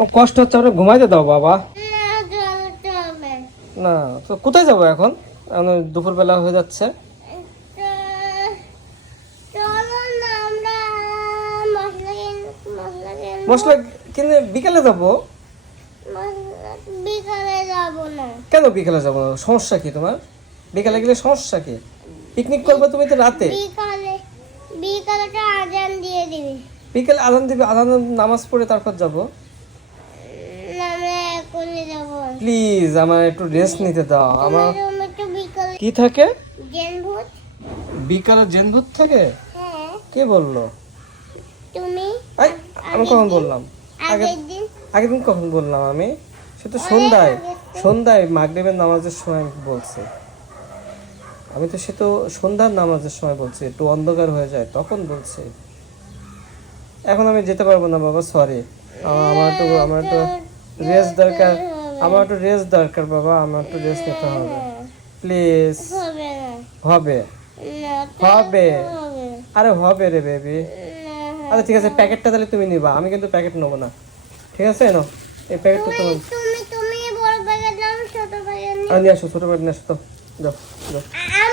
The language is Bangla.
ও কষ্ট হচ্ছে, আমরা ঘুমাইতে দাও বাবা। না চলতে হবে। না তো কোথায় যাবো এখন? এখন দুপুরবেলা হয়ে যাচ্ছে। চলো না আমরা মশলা কিনবো। মশলা কিনে বিকেলে যাবো। মশলা বিকালে যাবো না। কেন বিকেলে যাবো না? সমস্যা কি তোমার? বিকেলে গেলে সমস্যা কি? পিকনিক করবে তুমি তো রাতে। বিকালে আজান দিয়ে দিবি। বিকেলে আজান দিবে, আজান নামাজ পড়ে তারপর যাবো। আমরা এখনই যাবো। প্লিজ আমার একটু রেস্ট নিতে দাও। আমার তুমি একটু বিকালে কি থাকে? জেনভূত। বিকালে জেনভূত থাকে? হ্যাঁ কে বললো? তুমি এই, আমি কখন বললাম? আগের দিন আগের দিন কখন বললাম আমি? সে তো সন্ধ্যায়, সন্ধ্যায় মাগরিবের নামাজের সময় বলছি। আমি তো সে তো সন্ধ্যার নামাজের সময় বলছি, একটু অন্ধকার হয়ে যায় তখন বলছি। এখন আমি যেতে পারবো না বাবা, সরি। আমার একটু রেস্ট দরকার। আমার একটু রেস্ট দরকার বাবা, আমার একটু রেস্ট নিতে হবে। প্লিজ। হবে না। হবে না হবে হবে আরে হবে রে বেবি। না। আচ্ছা ঠিক আছে, প্যাকেটটা তাহলে তুমি নিবা, আমি কিন্তু প্যাকেট নেবো না। ঠিক আছে, এনো এই প্যাকেটটা তুমি তুমি তুমি তুমি বড় ব্যাগে যাও, ছোট ব্যাগে নিয়ে। নিয়ে আসো, ছোট প্যাকেট নিয়ে আসো তো। যাও যাও। আমি